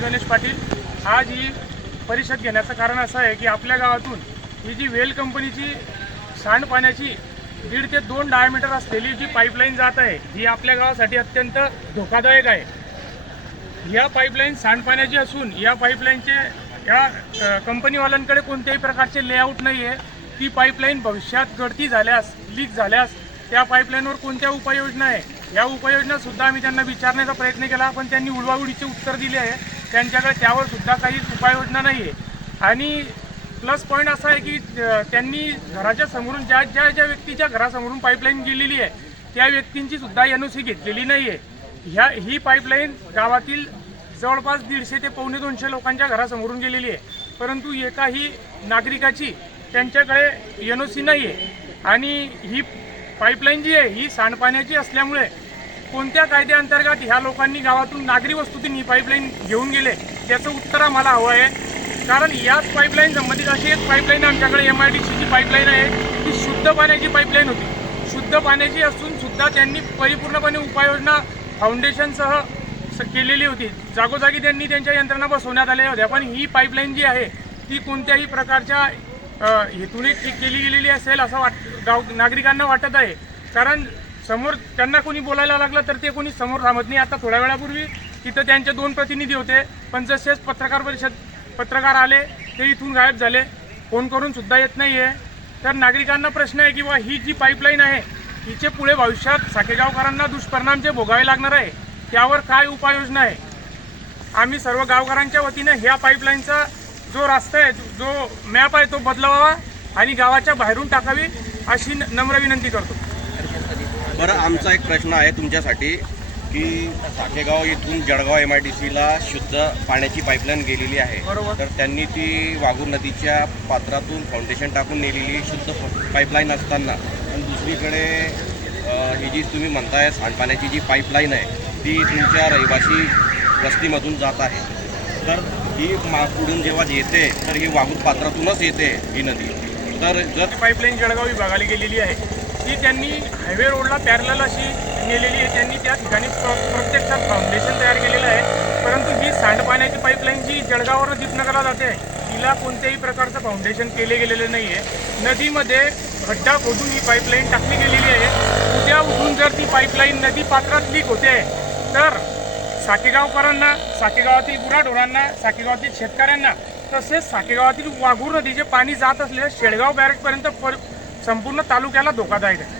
गणेश पाटील। आज ही परिषद घेण्याचं कारण असं आहे की आपल्या गावातून ही जी वेल कंपनीची सांडपाण्याची 1.5 ते 2 डायमीटर असलेली जी पाईपलाईन जात आहे ही आपल्या गावासाठी अत्यंत धोकादायक आहे। या पाईपलाईन सांडपाण्याची असून या पाईपलाईनचे या कंपनीवाल्यांकडे कोणत्याही प्रकारचे लेआउट नाही आहे। ती पाईपलाईन भविष्यात गळती झाल्यास, लीक झाल्यास त्या पाईपलाईनवर कोणत्या उपाययोजना आहे, या उपाययोजनासुद्धा आम्ही त्यांना विचारण्याचा प्रयत्न केला, पण त्यांनी उडवाउडीचे उत्तर दिले आहे। त्यांच्याकडे त्यावर सुद्धा काहीच उपाययोजना नाही आहे। आणि प्लस पॉईंट असा आहे की त्यांनी घराच्या समोरून ज्या व्यक्तीच्या घरासमोरून पाईपलाईन गेलेली आहे त्या व्यक्तींची सुद्धा NOC घेतलेली नाही आहे। ही पाईपलाईन गावातील जवळपास 150 ते 250 लोकांच्या घरासमोरून गेलेली आहे, परंतु एकाही नागरिकाची त्यांच्याकडे NOC नाही आहे। आणि ही पाईपलाईन जी आहे ही सांडपाण्याची असल्यामुळे कोणत्या कायद्याअंतर्गत ह्या लोकांनी गावातून नागरी वस्तूतून ही पाईपलाईन घेऊन गेले त्याचं उत्तर आम्हाला हवं आहे। कारण याच पाईपलाईन संबंधित अशी एक पाईपलाईन आमच्याकडे MIDCची पाईपलाईन आहे, ती शुद्ध पाण्याची पाईपलाईन होती। शुद्ध पाण्याची असून सुद्धा त्यांनी परिपूर्णपणे उपाययोजना फाउंडेशनसह केलेली होती। जागोजागी त्यांनी त्यांच्या यंत्रणा बसवण्यात आल्या होत्या, पण ही पाईपलाईन जी आहे ती कोणत्याही प्रकारच्या हेतूने केली गेलेली असेल असं नागरिकांना वाटत आहे। कारण समोर त्यांना कोणी बोलायला लागलं तर ते कोणी समोर थांबत नाही। आता थोड्या वेळापूर्वी तिथं त्यांचे 2 प्रतिनिधी होते, पण जसेच पत्रकार आले ते इथून गायब झाले, फोन करून सुद्धा येत नाही आहे। तर नागरिकांना प्रश्न आहे की बा ही जी पाईपलाईन आहे हिचे पुढे भविष्यात साखेगावकरांना दुष्परिणाम जे भोगावे लागणार आहे त्यावर काय उपाययोजना आहे। आम्ही सर्व गावकऱ्यांच्या वतीने ह्या पाईपलाईनचा जो रस्ता आहे, जो मॅप आहे तो बदलावा आणि गावाच्या बाहेरून टाकावी अशी नम्र विनंती करतो। बरं, आमचा एक प्रश्न आहे तुमच्यासाठी की साखेगाव इथून जळगाव MIDCला शुद्ध पाण्याची पाईपलाईन गेलेली आहे, बरोबर। तर त्यांनी ती वाघूर नदीच्या पात्रातून फाउंडेशन टाकून नेलेली शुद्ध पाईपलाईन असताना पण दुसरीकडे ही जी तुम्ही म्हणताय सांडपाण्याची जी पाईपलाईन आहे ती तुमच्या रहिवासी वस्तीमधून जात आहे, तर ही पुढून जेव्हा येते तर ही वाघूर पात्रातूनच येते ही नदी। तर जर पाईपलाईन जळगाव विभागाला गेलेली आहे ती त्यांनी हायवे रोडला पॅरलल अशी नेलेली आहे। त्यांनी त्या ठिकाणी प्रत्यक्षात फाउंडेशन तयार केलेलं आहे, परंतु ही सांडपाण्याची पाईपलाईन जी जळगाववरून दीपनगरला जाते तिला कोणत्याही प्रकारचं फाउंडेशन केले गेलेले नाही आहे। नदीमध्ये खड्डा खोदून ही पाईपलाईन टाकली गेलेली आहे। उद्या उठून जर ती पाईपलाईन नदी पात्रात लीक होते तर साखेगावकरांना, साखेगावातील गुराढोरांना, साखेगावातील शेतकऱ्यांना तसेच साखेगावातील वाघूर नदीचे पाणी जात असलेल्या शेळगाव बॅरेजपर्यंत संपूर्ण तालुक्याला धोकादायक आहे।